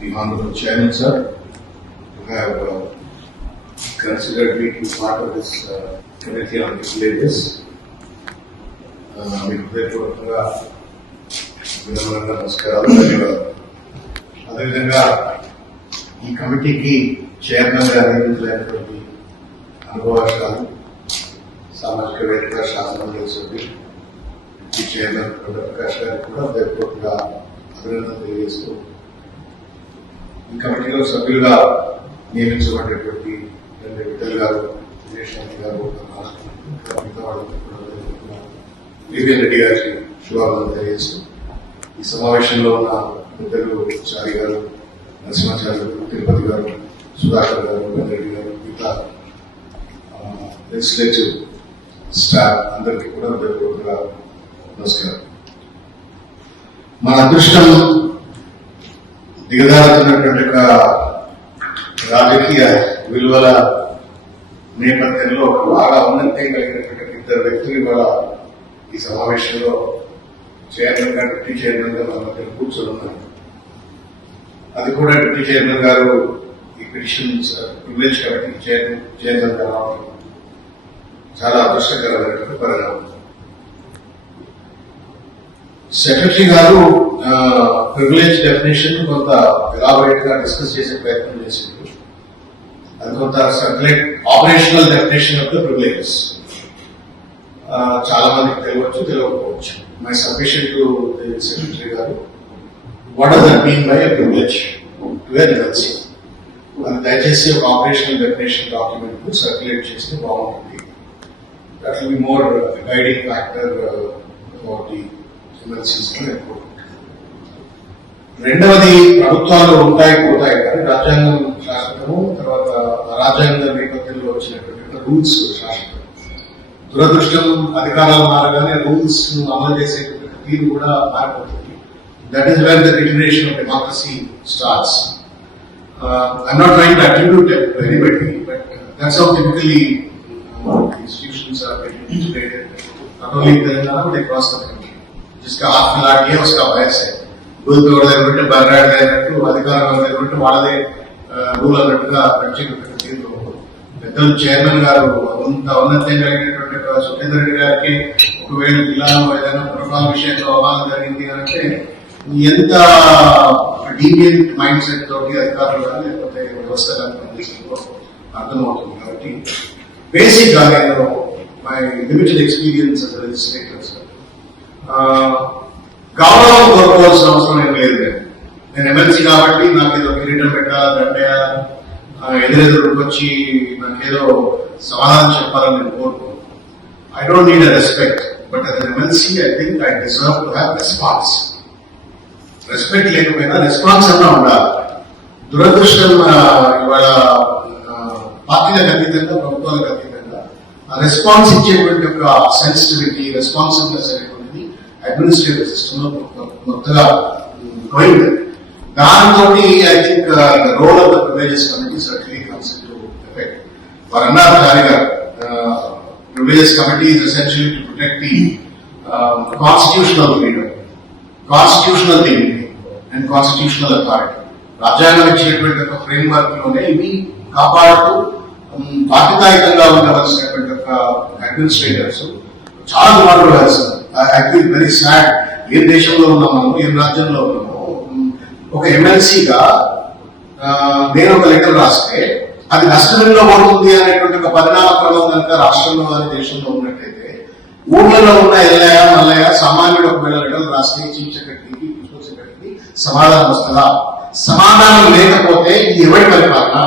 the Honorable Chairman, sir, who have considered me to be part of this committee on disabilities. మీకు హృదయపూర్వకంగా వినమ్రంగా నమస్కారాలు, ధన్యవాదాలు. అదేవిధంగా ఈ కమిటీకి చైర్మన్ గా నియమితులైనటువంటి అనుభవశాలు సామాజికవేత్త, శాసనమండలి సభ్యులు, ఈ చైర్మన్ ప్రకాష్ గారికి కూడా హృదయపూర్వకంగా అభినందనలు తెలియజేస్తూ, ఈ కమిటీలో సభ్యులుగా నియమించబడినటువంటి విఠల్ గారు, విజయశాంతి గారు, మిగతా వాళ్ళకి కూడా వివేక్ రెడ్డి గారికి శుభాకాంక్షలు తెలియజేస్తూ, ఈ సమావేశంలో ఉన్న పెద్దలు చారి గారు, నరసింహాచార్య గారు, తిరుపతి గారు, సుధాకర్ గారు, రెడ్డి గారు, మిగతా లెజిస్లేటివ్ స్టాఫ్ అందరికీ కూడా హృదయపూర్వకంగా నమస్కారం. మన అదృష్టం దిగజారుతున్నటువంటి ఒక రాజకీయ విలువల నేపథ్యంలో ఒక బాగా ఔన్నత్యం కలిగినటువంటి ఇద్దరు వ్యక్తులు ఇవాళ ఈ సమావేశంలో చైర్మన్ గా, డిప్యూటీ చైర్మన్ గా మన మధ్య కూర్చొని ఉన్నారు. అది కూడా డిప్యూటీ చైర్మన్ గారు ఈ పిటిషన్స్ ప్రివిలేజ్ కమిటీకి చైర్మన్ గా రావడం చాలా అదృష్టకరమైనటువంటి పరిణామం. సెక్రటరీ గారు ప్రివిలేజ్ డెఫినేషన్ కొంత ఎలాబరేట్ గా డిస్కస్ చేసే ప్రయత్నం చేసింది. అది కొంత circulate operational definition of the privileges చాలా మందికి తెలియవచ్చు, తెలియకపోవచ్చు. మై సబ్మిషన్ టు సెక్రటరీ గారు, what does that mean by a privilege to a MLC, అది దయచేసి ఒక ఆపరేషనల్ డెఫినేషన్ డాక్యుమెంట్ సర్క్యులేట్ చేస్తే బాగుంటుంది. That will be more guiding factor for the MLCs. రెండవది, ప్రభుత్వాలు ఉంటాయి పోతాయి కానీ రాజ్యాంగం శాశ్వతము, తర్వాత రాజ్యాంగ నేపథ్యంలో వచ్చినటువంటి రూల్స్ శాశ్వతం. దురదృష్టం, అధికారాలు మారగానే రూల్స్ అమలు చేసేటువంటి తీరు కూడా మారిపోతుంది. That is where the deterioration of democracy starts. I'm not trying to attribute to anybody, but that's how typically institutions are getting integrated, not only in Telangana but across the country. जिसका हाथ मिला के उसका वयस है. Rule దగ్గర బర్రాడ్ అయినట్టు, అధికారుల దగ్గర వాళ్ళదే రూల్ అన్నట్టుగా నడిచేటువంటి తీరులో పెద్దలు చైర్మన్ గారు అంత ఔన్నత్యం కలిగినటువంటి సుఖేందర్ రెడ్డి గారికి ఒకవేళ జిల్లాలో ఏదైనా పురపాల విషయంలో అవగాహన జరిగింది అంటే ఎంత డీవియంట్ మైండ్ సెట్ తోటి అధికారులు కానీ లేకపోతే వ్యవస్థ కానీ పనిచేస్తుందో అర్థమవుతుంది. కాబట్టి బేసిక్ గా నేను my limited experience as legislators గౌరవం కోరుకోవాల్సిన అవసరం ఏం లేదు. నేను ఎమ్మెల్సీ కాబట్టి నాకు ఏదో కిరీటం పెట్టాలా, దండేయాలా, ఎదురెదురు వచ్చి నాకేదో సమాధానం చెప్పాలని నేను కోరుకోను. I don't need a respect, but as an MLC I think I deserve to have response. Respect లేకపోయినా రెస్పాన్స్ అన్నా ఉండాలి. దురదృష్టం ఇవాళ పార్టీలకు అతీతంగా, ప్రభుత్వాలకు అతీతంగా ఆ రెస్పాన్స్ ఇచ్చేటువంటి ఒక సెన్సిటివిటీ, రెస్పాన్సివ్నెస్ అనేటువంటిది అడ్మినిస్ట్రేటివ్ సిస్టమ్ లో మొత్తగా పోయింది. దాంతో I think the role of the privileges committee certainly comes into effect. వారు అన్నారు దానిగా, privileges committee is essentially to protect the constitutional freedom, constitutional dignity and constitutional authority. రాజ్యాంగం ఇచ్చినటువంటి ఒక ఫ్రేమ్ వర్క్ లోనే ఇవి కాపాడుతూ బాధ్యతాయుతంగా ఉండవలసినటువంటి ఒక అడ్మినిస్ట్రేటర్స్ చాలా దుమార్లు వేస్తున్నారు. I feel very sad. ఏ దేశంలో ఉన్నామో, ఏ రాజ్యంలో ఉన్నామో, ఒక ఎమ్మెల్సీగా నేను ఒక లెటర్ రాస్తే అది డస్ట్బిన్ లో పడుతుంది అనేటువంటి ఒక పరిణామ క్రమం కనుక రాష్ట్రంలో కానీ దేశంలో ఉన్నట్టయితే, ఊళ్ళలో ఉన్న ఎల్లయ్య మల్లయ్య సామాన్యుడు ఒకవేళ లెటర్లు రాస్తే చీఫ్ సెక్రటరీకి, ప్రిన్సిపల్ సెక్రటరీకి సమాధానం వస్తుందా? సమాధానం లేకపోతే ఇది ఎవరి పరిపాలన?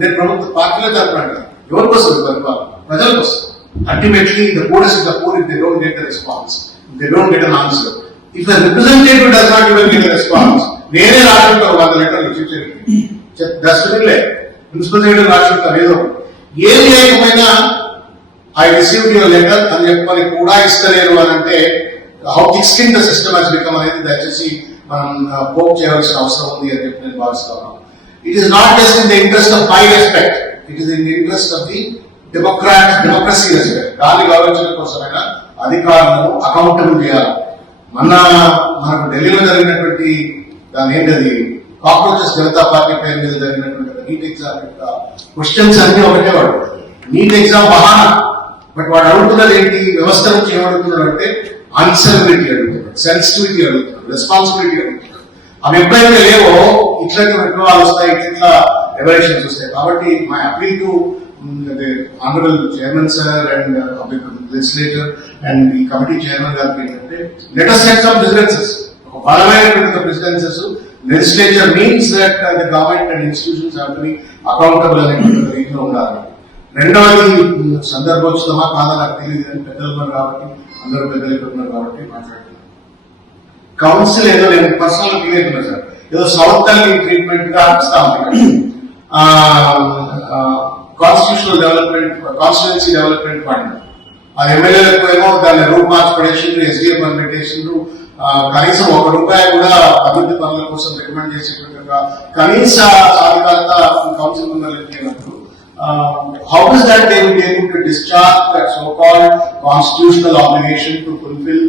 నేను ప్రభుత్వ పార్టీలో తరపున ఎవరి కోసం పరిపాలన? ప్రజల కోసం. Ultimately, the poorest is the poor if they don't get the response, if they don't get an answer. If the representative does not even get a response, నేనే రాసుకుంటారు వాళ్ళ లెటర్లు డస్ట్బిన్లే, ప్రిన్సిపల్ సెక్రటరీ రాసుకుంటారు. ఏది లేకపోయినా ఐ రిసీవ్డ్ యువర్ లెటర్ అని చెప్పని కూడా ఇస్తలేరు అని అంటే how extend the system has become అనేది దయచేసి మనం పోప్ చేయాల్సిన అవసరం ఉంది అని చెప్పి నేను భావిస్తున్నాను. It is not just in the interest of my respect, it is in the interest of the democracy respect. దాన్ని గౌరవించడం కోసమైనా అధికారులను అకౌంటబుల్ చేయాలి. మనకు ఢిల్లీలో జరిగినటువంటి దాని ఏంటది కాక్రోచెస్ జనతా పార్టీ పేరు మీద జరిగినటువంటి నీట్ ఎగ్జామ్ యొక్క క్వశ్చన్స్ అన్ని ఒకటే వాడు. నీట్ ఎగ్జామ్ బహానా, బట్ వాడు అడుగుతున్నది ఏంటి? వ్యవస్థ నుంచి ఏమడుగుతున్నాడు అంటే అన్సర్విటీ అడుగుతున్నాడు, సెన్సిటివిటీ అడుగుతున్నాడు, రెస్పాన్సిబిలిటీ అడుగుతున్నాడు. అవి ఎప్పుడైతే లేవో ఇట్లాంటి విప్లవాలు వస్తాయి, ఇట్లా ఎవరేషన్స్ వస్తాయి. కాబట్టి my appeal to honourable chairman sir and legislator and ఈ కమిటీ చైర్మన్ గారికి ఏంటంటే let us set some precedences. ఒక బలమైనటువంటి ప్రెసిడెన్సెస్. Legislature means that the government and institutions have to be accountable అనేటువంటి రీతిలో ఉండాలి. రెండవది సందర్భోచితమా కాదా నాకు తెలియదు, కానీ పెద్దలు ఉన్నారు కాబట్టి, అందరూ పెద్దలు ఉన్నారు కాబట్టి మాట్లాడుతున్నారు. కౌన్సిల్ ఏదో నేను పర్సనల్ ఫీల్ అవుతున్నా సార్, ఏదో సౌత్ తల్లి ట్రీట్మెంట్ గా అనిపిస్తా ఉంది. Constitutional development, constituency development fund ఆ ఎమ్మెల్యేలకు ఏమో దాన్ని రూట్ మార్చ్ పడేసిండ్రు, ఎస్డిఎం అని పెట్టేసిండ్రు. కనీసం ₹1 కూడా అభివృద్ధి పనుల కోసం రికమెండ్ చేసేట్టుగా కనీస సాధికారత కౌన్సిల్ లేనప్పుడు how does that they will be able to discharge that so-called constitutional obligation to fulfill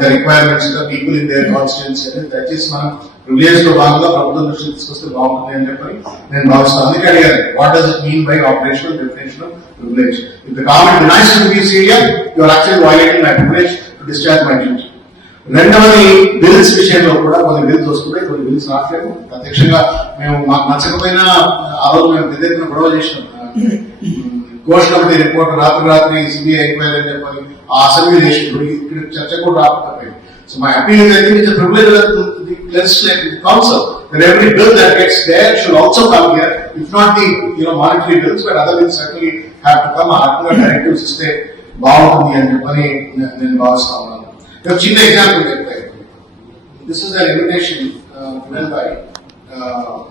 the requirements of the people in their constituency? That is మనం ప్రివిలేజ్ లో భాగంగా ప్రభుత్వం దృష్టికి తీసుకొస్తే బాగుంటుంది అని చెప్పి నేను భావిస్తాను. అందుకే అడిగాను, what does it mean by operational definition of privilege? If the government denies to this area, you are actually violating my privilege to discharge my duty. రెండవది బిల్స్ విషయంలో కూడా కొన్ని బిల్స్ వస్తున్నాయి, కొన్ని బిల్స్ రావట్లేదు. ప్రత్యక్షంగా మేము మాకు నచ్చకపోయినా ఆ రోజు మేము పెద్ద ఎత్తున గొడవ చేసినాం. ఘోష్ కమిటీ రిపోర్ట్ రాత్రి సిబిఐ ఎంక్వైరీ అని చెప్పి ఆ అసెంబ్లీ చేసినప్పుడు ఇక్కడ చర్చ కూడా రాకపోయింది. So my appeal is, I think it's a privilege of the legislative council that every bill that gets there should also come here. If not the monetary bills, but other bills certainly have to come. Our directives ఇస్తే బాగుంటుంది అని చెప్పని నేను భావిస్తా ఉన్నాను. ఒక చిన్న example చెప్పాను. This is an invitation given by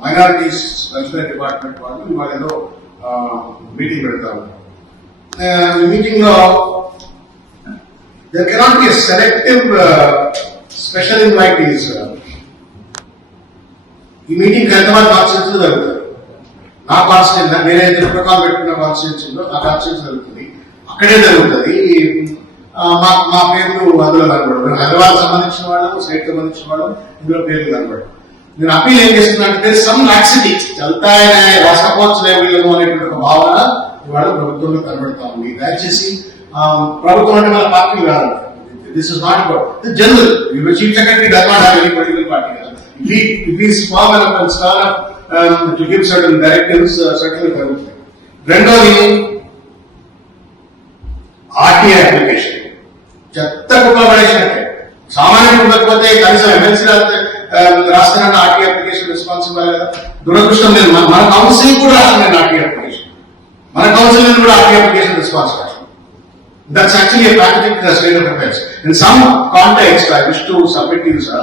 minorities welfare department వాళ్ళు ఇవాళ ఏదో మీటింగ్ పెడతారు. ఈ మీటింగ్ లో there cannot be a selective special invitees. ఈ మీటింగ్ హైదరాబాద్ కాన్స్టిట్యూన్సీ జరుగుతుంది. నా కాన్స్టిట్యూన్సీ నేనైతే ప్రోటోకాల్ పెట్టుకున్న కాన్స్టిట్యూన్సీలో నా కాన్స్టిట్యూన్సీ జరుగుతుంది, అక్కడే జరుగుతుంది. మా పేర్లు అందులో కనబడదు. హైదరాబాద్ సంబంధించిన వాళ్ళు, స్టేట్ సంబంధించిన వాళ్ళు ఇందులో పేర్లు కనబడదు. నేను అప్పీల్ ఏం చేస్తున్నానంటే సమ్ లాక్సిటీ చల్తాయన రాష్ట్రపోవచ్చు లేవీలను అనేటువంటి ఒక భావన ఇవాళ ప్రభుత్వంలో కనబడతా ఉంది. దయచేసి ప్రభుత్వం అంటే మన పార్టీ కాదు. This is not about general. Chief secretary does not have any political party. If he is small enough and strong enough to give certain directives, certainly జరుగుతుంది. రెండోది ఆర్టీఐ అప్లికేషన్ చెత్త కుప్పబడేసినట్టే. సామాన్యుడు ఉండకపోతే కనీసం ఎమ్మెల్సీ రాస్తానన్న ఆర్టీఐ అప్లికేషన్ రెస్పాన్సిబుల్ కదా. దురదృష్టం లేదు, మన కౌన్సిల్ కూడా రాస్తాను ఆర్టీఐ అప్లికేషన్, మన కౌన్సిల్ కూడా RTI application response. That's actually a pathetic state of affairs. In some context, I wish to submit to you, sir.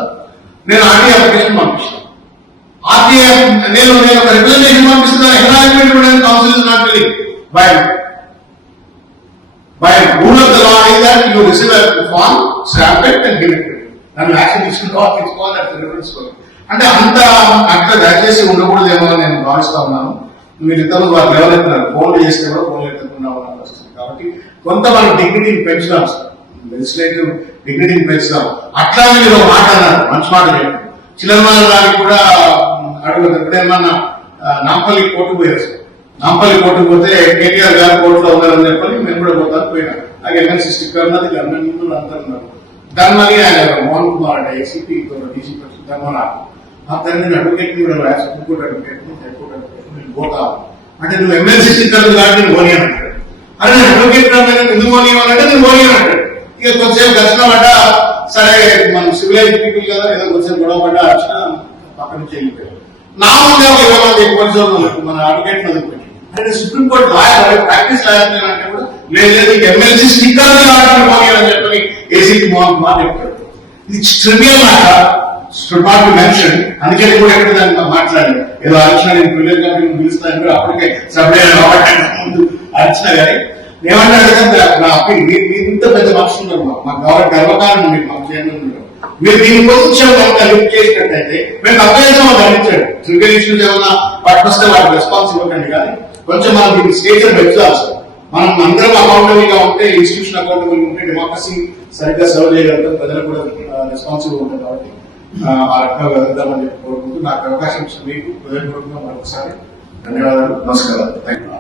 నేను ఆర్టీఐ అప్లికేషన్ పంపిస్తాను. ఆర్టీఐ నేను ఒక రిప్రజెంటేషన్ పంపిస్తున్నాను. ఎన్విరాన్మెంట్ కూడా council not relieve by rule of the law is that you receive a form, stamp it and give it to you. And actually it should not expose at the reference code. అంటే అంత అట్లా దయచేసి ఉండకూడదేమో అని నేను భావిస్తా ఉన్నాను. మీరిద్దరు వారు ఎవరైతున్నారు, ఫోన్లు చేస్తే కూడా ఫోన్లు ఎత్తుకున్నా ఉన్నాను వస్తుంది. కాబట్టి కొంత మన డిగ్నిటీని పెంచుదాం సార్, లెజిస్లేటివ్ డిగ్నిటీని పెంచుదాం. అట్లా మీరు మాట అన్నారు, మంచి మాట చెప్పారు. చిల్లరమాల గారికి కూడా అడుగుతారు. ఎప్పుడేమన్నా నాంపల్లి కోర్టు పోయారు సార్. నాంపల్లి కోర్టుకు పోతే కేటీఆర్ గారు కోర్టులో ఉన్నారని చెప్పని మేము కూడా పోతాను పోయినా. నాకు ఎమ్మెల్సీ స్టిక్కర్ ఉన్నది, అందరూ అంతా ఉన్నారు. దాని మళ్ళీ ఆయన మోహన్ కుమార్ అంటే ఏసీపీ డీసీ ధర్మనాథ్ ఆ తల్లి అడ్వకేట్ కూడా సుప్రీంకోర్టు అడ్వకేట్, హైకోర్టు అడ్వకేట్, నేను పోతాను అంటే నువ్వు ఎమ్మెల్సీ స్టిక్కర్ కాబట్టి నేను ఓని అంటాడు. అరే నేను అడ్వకేట్ ఎందుకు ఓని అంటే నేను ఓని అంటాడు. ఇక కొంచెంసేపు ఘర్షణ పడ్డ, సరే మనం సివిలైజ్ పీపుల్ కదా, ఏదో కొంచెం గొడవ పడ్డ వచ్చిన పక్క నుంచి వెళ్ళిపోయాడు. నా ముందే ఒక 20 మంది పోలీసులు మన అడ్వకేట్ వదిలిపెట్టి అంటే సుప్రీంకోర్టు లాయర్ ప్రాక్టీస్ లాయర్ అంటే కూడా లేదు ఎమ్మెల్సీ స్టిక్కర్ అని చెప్పని ఏసీపీ మోహన్ కుమార్ చెప్పాడు. ఇది ట్రివియల్ మాట, షుడ్ నాట్ బి మెన్షన్. అందుకని కూడా ఎక్కడ దాన్ని మాట్లాడారు. ఏదో అర్చన నేను ప్రివిలేజ్ కంపెనీ పిలుస్తాను అప్పటికే సభ్యులు ముందు అర్చన గారి ఏమన్నాడు నా అప్పీల్, మీరు ఇంత పెద్ద మనుషులు ఉన్నారు, మాకు గవర్నమెంట్ గర్వకారణం మీరు మాకు చైర్మన్ మీరు దీన్ని కొంచెం కనుక లిఫ్ట్ చేసినట్టయితే మేము అభ్యర్థం గమనించాడు. ట్రివియల్ ఇష్యూస్ ఏమన్నా పట్టుకొస్తే వాటికి రెస్పాన్స్ ఇవ్వకండి, కానీ కొంచెం మనం దీన్ని స్టేజర్ పెంచాలి సార్. మనం అందరం అకౌంటబుల్ గా ఉంటే, ఇన్స్టిట్యూషన్ అకౌంటబుల్ ఉంటే డెమోక్రసీ సరిగ్గా సర్వ్ చేయగలుగుతాం, ప్రజలకు కూడా రెస్పాన్సిబుల్ ఉంటుంది. కాబట్టి ఆ రకంగా వెళ్దామని చెప్పి కోరుకుంటూ నాకు అవకాశం ఇచ్చిన మీకు హృదయపూర్వకంగా మరొకసారి ధన్యవాదాలు. నమస్కారం. Thank you.